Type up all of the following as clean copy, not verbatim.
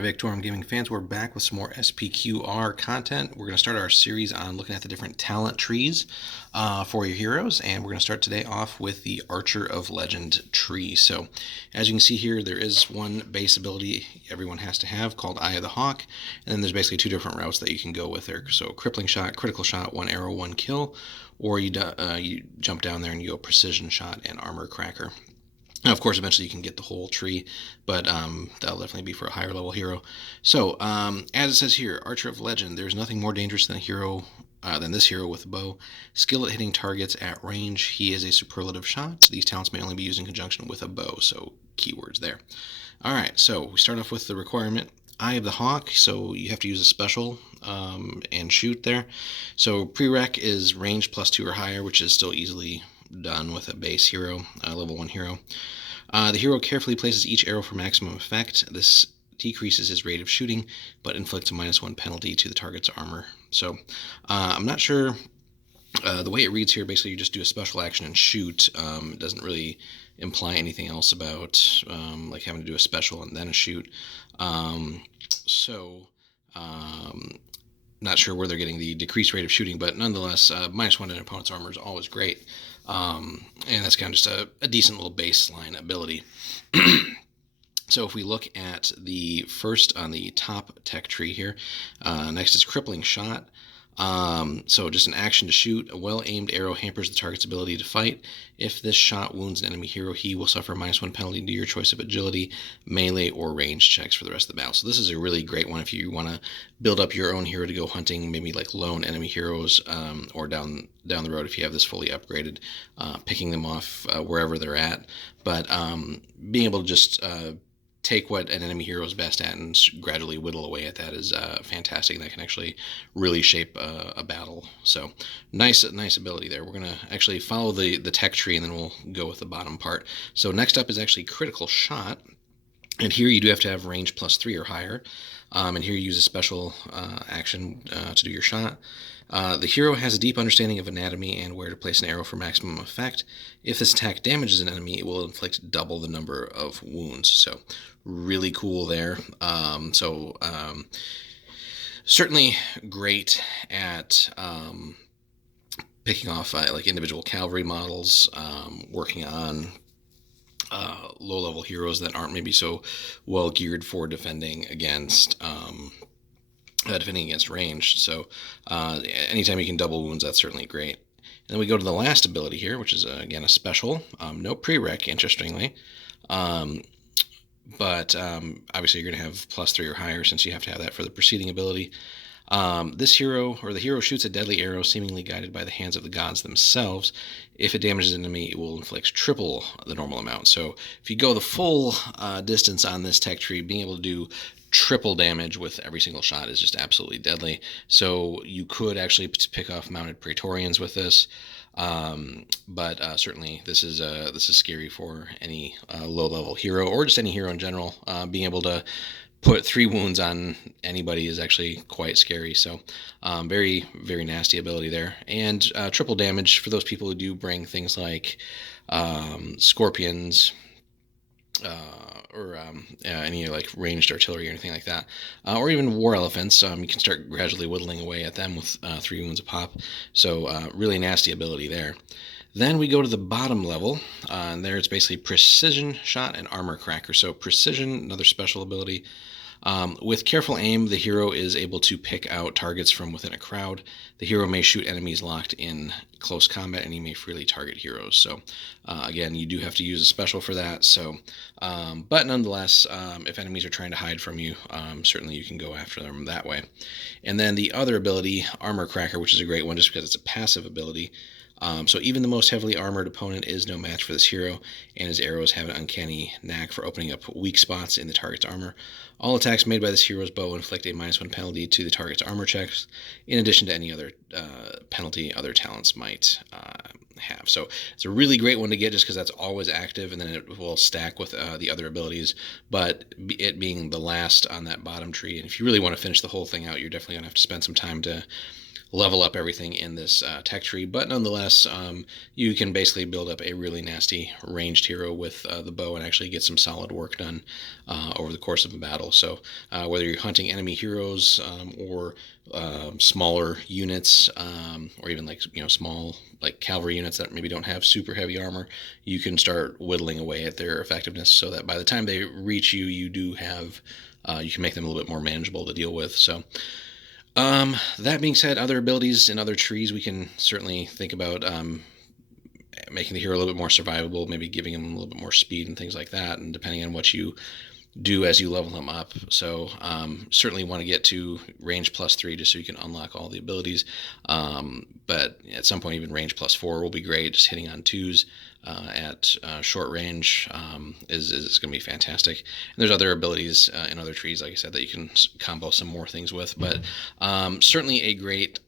Alright, Victorum Gaming fans, we're back with some more SPQR content. We're going to start our series on looking at the different talent trees for your heroes, and we're going to start today off with the Archer of Legend tree. So, as you can see here, there is one base ability everyone has to have called Eye of the Hawk, and then there's basically two different routes that you can go with there. So, crippling shot, critical shot, one arrow, one kill, or you jump down there and you go precision shot and armor cracker. Now, of course, eventually you can get the whole tree, but that'll definitely be for a higher level hero. So, as it says here, Archer of Legend, there's nothing more dangerous than this hero with a bow. Skill at hitting targets at range. He is a superlative shot. These talents may only be used in conjunction with a bow, so keywords there. All right, so we start off with the requirement. Eye of the Hawk, so you have to use a special and shoot there. So prereq is range +2 or higher, which is still easily done with a base hero, level 1 hero. The hero carefully places each arrow for maximum effect. This decreases his rate of shooting, but inflicts a -1 penalty to the target's armor. So I'm not sure. The way it reads here, basically you just do a special action and shoot. It doesn't really imply anything else about like having to do a special and then a shoot. Not sure where they're getting the decreased rate of shooting, but nonetheless, -1 to an opponent's armor is always great. And that's kind of just a decent little baseline ability. So if we look at the first on the top tech tree here, next is crippling shot. So just an action to shoot. A well-aimed arrow hampers the target's ability to fight. If this shot wounds an enemy hero, he will suffer a -1 penalty to your choice of agility, melee, or range checks for the rest of the battle. So this is a really great one if you want to build up your own hero to go hunting, maybe like lone enemy heroes, or down the road if you have this fully upgraded, picking them off wherever they're at. But being able to just take what an enemy hero is best at and gradually whittle away at that is fantastic. That can actually really shape a battle. So nice ability there. We're going to actually follow the tech tree, and then we'll go with the bottom part. So next up is actually critical shot. And here you do have to have range +3 or higher. And here you use a special action to do your shot. The hero has a deep understanding of anatomy and where to place an arrow for maximum effect. If this attack damages an enemy, it will inflict double the number of wounds. So really cool there. Certainly great at picking off like individual cavalry models, working on low-level heroes that aren't maybe so well geared for defending against range. So anytime you can double wounds, that's certainly great. And then we go to the last ability here, which is again a special, no prereq, interestingly. But obviously you're going to have +3 or higher, since you have to have that for the preceding ability. This hero, or the hero, shoots a deadly arrow seemingly guided by the hands of the gods themselves. If it damages an enemy, it will inflict triple the normal amount. So if you go the full distance on this tech tree, being able to do triple damage with every single shot is just absolutely deadly. So you could actually pick off mounted Praetorians with this. But certainly this is scary for any low-level hero, or just any hero in general. Being able to put 3 wounds on anybody is actually quite scary. So very, very nasty ability there. And triple damage for those people who do bring things like scorpions, or any like ranged artillery or anything like that, or even war elephants. You can start gradually whittling away at them with 3 wounds a pop. So really nasty ability there. Then we go to the bottom level, and there it's basically precision shot and armor cracker. So precision, another special ability. With careful aim, the hero is able to pick out targets from within a crowd. The hero may shoot enemies locked in close combat, and he may freely target heroes. So again, you do have to use a special for that. So, but nonetheless, if enemies are trying to hide from you, certainly you can go after them that way. And then the other ability, armor cracker, which is a great one just because it's a passive ability. So even the most heavily armored opponent is no match for this hero, and his arrows have an uncanny knack for opening up weak spots in the target's armor. All attacks made by this hero's bow inflict a -1 penalty to the target's armor checks, in addition to any other penalty other talents might have. So it's a really great one to get just because that's always active, and then it will stack with the other abilities. But it being the last on that bottom tree, and if you really want to finish the whole thing out, you're definitely going to have to spend some time to level up everything in this tech tree, but nonetheless, you can basically build up a really nasty ranged hero with the bow and actually get some solid work done over the course of a battle. So whether you're hunting enemy heroes or smaller units, or even like small like cavalry units that maybe don't have super heavy armor, you can start whittling away at their effectiveness so that by the time they reach you, you do have you can make them a little bit more manageable to deal with. So that being said, other abilities in other trees, we can certainly think about making the hero a little bit more survivable, maybe giving him a little bit more speed and things like that, and depending on what you do as you level him up. So certainly want to get to range +3 just so you can unlock all the abilities. But at some point, even range +4 will be great. Just hitting on 2s at short range is going to be fantastic. And there's other abilities in other trees, like I said, that you can combo some more things with. But certainly a great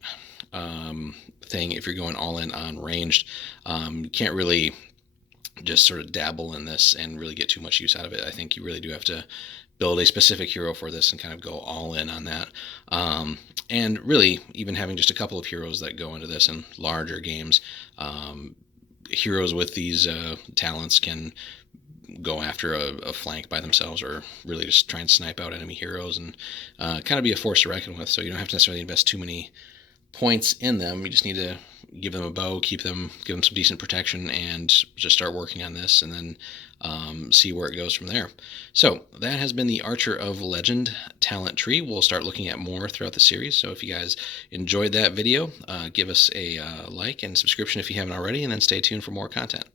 thing if you're going all in on ranged. You can't really just sort of dabble in this and really get too much use out of it. I think you really do have to build a specific hero for this and kind of go all in on that. And really, even having just a couple of heroes that go into this in larger games, heroes with these talents can go after a flank by themselves, or really just try and snipe out enemy heroes and kind of be a force to reckon with. So you don't have to necessarily invest too many points in them. You just need to give them a bow, give them some decent protection, and just start working on this, and then see where it goes from there. So that has been the Archer of Legend talent tree. We'll start looking at more throughout the series. So if you guys enjoyed that video, give us a like and subscription if you haven't already, and then stay tuned for more content.